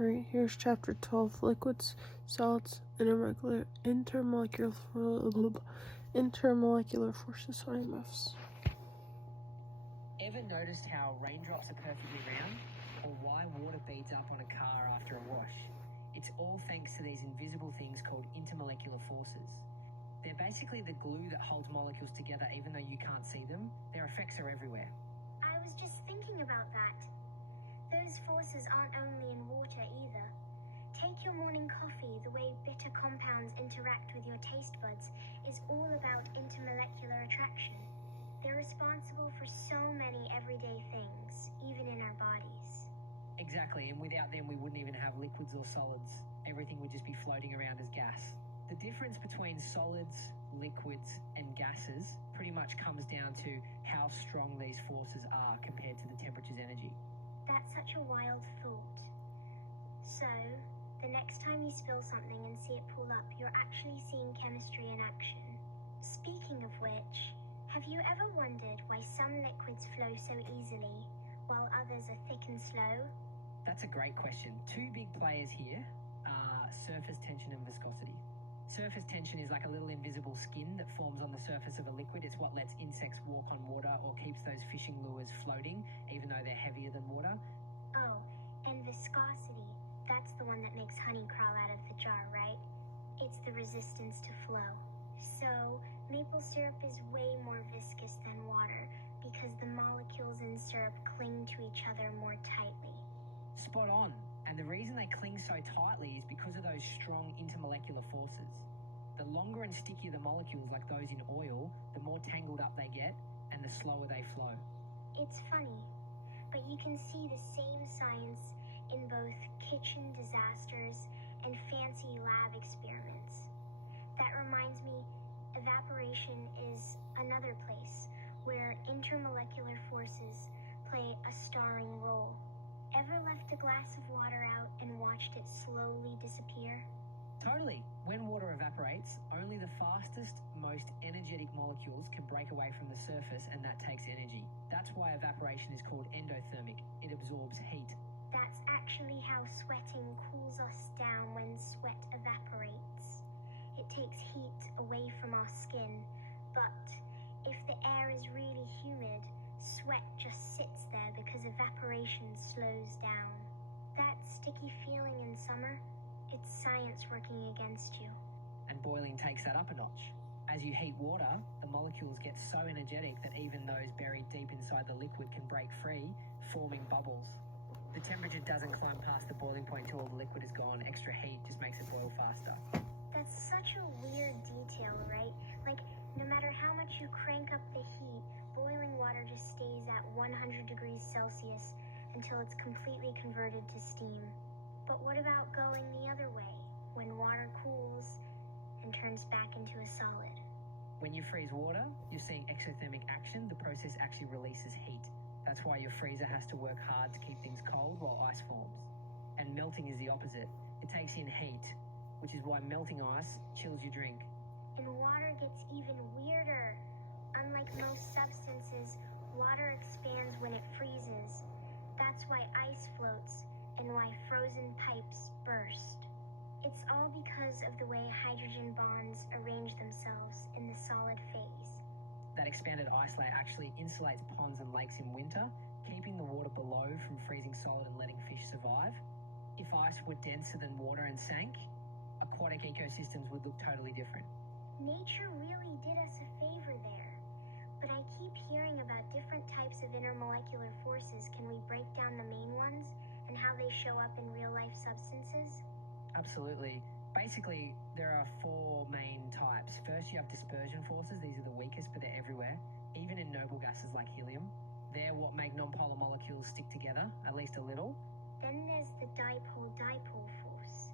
Alright, here's chapter 12, liquids, solids, intermolecular forces, IMFs. Ever noticed how raindrops are perfectly round? Or why water beads up on a car after a wash? It's all thanks to these invisible things called intermolecular forces. They're basically the glue that holds molecules together even though you can't see them. Their effects are everywhere. I was just thinking about that. Those forces aren't only in water either. Take your morning coffee, the way bitter compounds interact with your taste buds is all about intermolecular attraction. They're responsible for so many everyday things, even in our bodies. Exactly, and without them we wouldn't even have liquids or solids. Everything would just be floating around as gas. The difference between solids, liquids, and gases pretty much comes down to how strong these forces are compared to the temperature's energy. That's such a wild thought. So, the next time you spill something and see it pool up, you're actually seeing chemistry in action. Speaking of which, have you ever wondered why some liquids flow so easily, while others are thick and slow? That's a great question. Two big players here are surface tension and viscosity. Surface tension is like a little invisible skin that forms on the surface of a liquid. It's what lets insects walk on water or keeps those fishing lures floating, even though they're heavier than water. Oh, and viscosity. That's the one that makes honey crawl out of the jar, right? It's the resistance to flow. So, maple syrup is way more viscous than water because the molecules in syrup cling to each other more tightly. Spot on. And the reason they cling so tightly is because of those strong intermolecular forces. The longer and stickier the molecules, like those in oil, the more tangled up they get and the slower they flow. It's funny, but you can see the same science in both kitchen disasters and fancy lab experiments. That reminds me, evaporation is another place where intermolecular forces play a starring role. Ever left a glass of water out and watched it slowly disappear? Totally. When water evaporates, only the fastest, most energetic molecules can break away from the surface, and that takes energy. That's why evaporation is called endothermic. It absorbs heat. That's actually how sweating cools us down when sweat evaporates. It takes heat away from our skin, but if the air is really humid, sweat just sits there because evaporation slows down. That sticky feeling in summer, it's science working against you. And boiling takes that up a notch. As you heat water, the molecules get so energetic that even those buried deep inside the liquid can break free, forming bubbles. The temperature doesn't climb past the boiling point till all the liquid is gone. Extra heat just makes it boil faster. That's such a weird detail, right? Like, no matter how much you crank up the heat, boiling water just stays at 100 degrees Celsius until it's completely converted to steam. But what about going the other way, when water cools and turns back into a solid? When you freeze water, you're seeing exothermic action. The process actually releases heat. That's why your freezer has to work hard to keep things cold while ice forms. And melting is the opposite. It takes in heat, which is why melting ice chills your drink. And water gets even weirder. Unlike most substances, water expands when it freezes. That's why ice floats and why frozen pipes burst. It's all because of the way hydrogen bonds arrange themselves in the solid phase. That expanded ice layer actually insulates ponds and lakes in winter, keeping the water below from freezing solid and letting fish survive. If ice were denser than water and sank, aquatic ecosystems would look totally different. Nature really did us a favor there. But I keep hearing about different types of intermolecular forces. Can we break down the main ones and how they show up in real-life substances? Absolutely. Basically, there are four main types. First, you have dispersion forces. These are the weakest, but they're everywhere, even in noble gases like helium. They're what make non-polar molecules stick together, at least a little. Then there's the dipole-dipole force,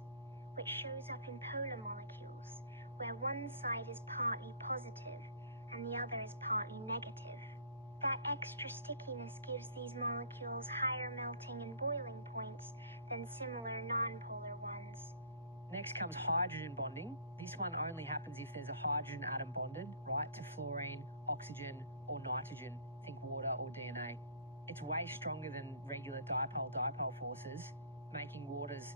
which shows up in polar molecules, where one side is partly positive and the other is partly negative. That extra stickiness gives these molecules higher melting and boiling points than similar non-polar ones. Next comes hydrogen bonding. This one only happens if there's a hydrogen atom bonded, right, to fluorine, oxygen, or nitrogen. Think water or DNA. It's way stronger than regular dipole-dipole forces, making waters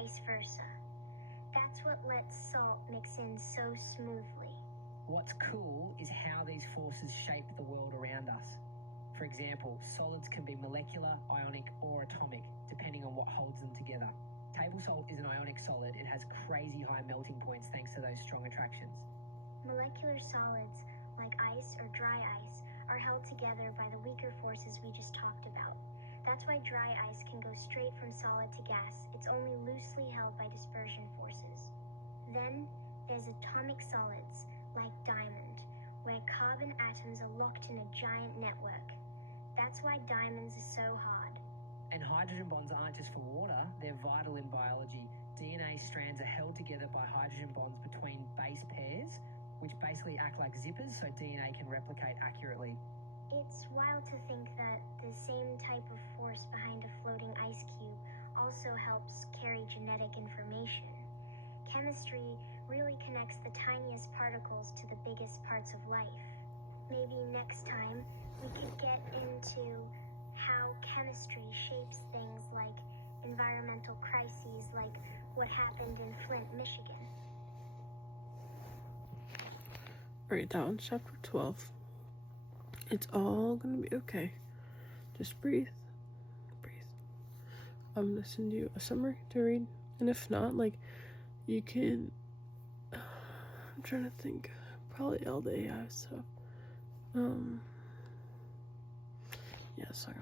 vice versa. That's what lets salt mix in so smoothly. What's cool is how these forces shape the world around us. For example, solids can be molecular, ionic, or atomic, depending on what holds them together. Table salt is an ionic solid. It has crazy high melting points thanks to those strong attractions. Molecular solids, like ice or dry ice, are held together by the weaker forces we just talked about. That's why dry ice can go straight from solid to gas. It's only loosely held by dispersion forces. Then there's atomic solids, like diamond, where carbon atoms are locked in a giant network. That's why diamonds are so hard. And hydrogen bonds aren't just for water, they're vital in biology. DNA strands are held together by hydrogen bonds between base pairs, which basically act like zippers so DNA can replicate accurately. It's wild to think that the same type of force behind a floating ice cube also helps carry genetic information. Chemistry really connects the tiniest particles to the biggest parts of life. Maybe next time we could get into how chemistry shapes things like environmental crises, like what happened in Flint, Michigan. Alright, that one's chapter 12. It's all gonna be okay. Just breathe. Breathe. I'm gonna send you a summary to read. And if not, like, you can... I'm trying to think. Probably all the AI stuff. Yeah, sorry.